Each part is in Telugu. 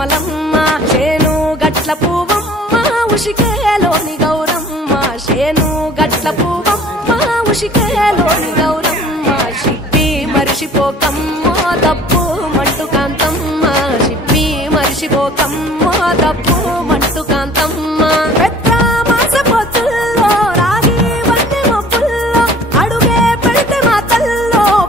కమలమ్మ చేను గట్ల పువ్వమ్మ ఉషికేలోని గౌరమ్మ చేను గట్ల పువ్వమ్మ ఉషికేలోని గౌరమ్మ చిప్పి మరిసిపోకమ్మ తప్పు మంటు కాంతమ్మ చిప్పి మరిసిపోకమ్మ తప్పు మంటు కాంతమ్మ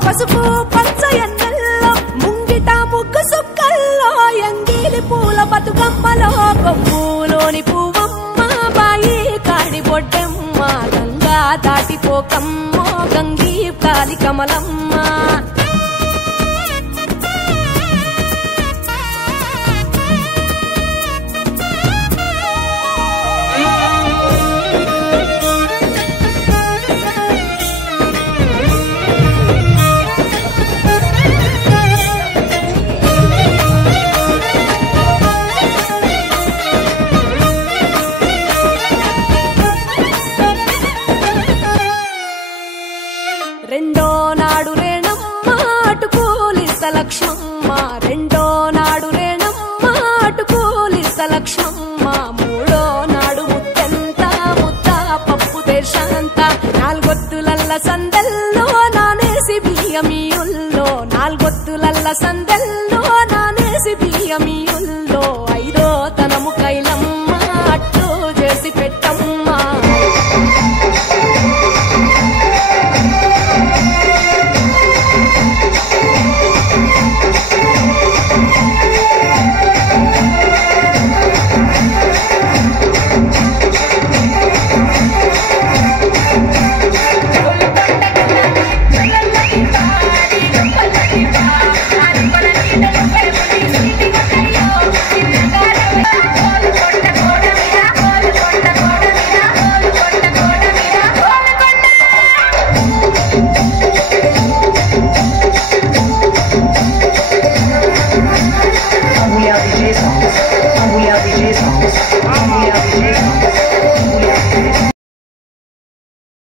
పసుపు పచ్చ ఎన్నెల్లో ముంగిట ముగ్గు సుక్కల్లో ఎంగిలి పూల బతుకమ్మలో కొమ్ములోని పువ్వమ్మ బాయి కాడి బొడ్డెమ్మ గంగా దాటిపోకమ్మ గంగీ కాలి కమలమ్మ రెండో నాడు రేణమ్మ అటుకూలిస్త లక్ష్మమ్మ రెండో నాడు రేణమ్మ అటుకూలిస్త లక్ష్మమ్మ మూడో నాడు ముత్తంత ముద్ద పప్పు దేశంత నాలుగొత్తులల్ల సందల్లో నానేసి బియ్యమియుల్లో నాలుగొత్తులల్ల సంద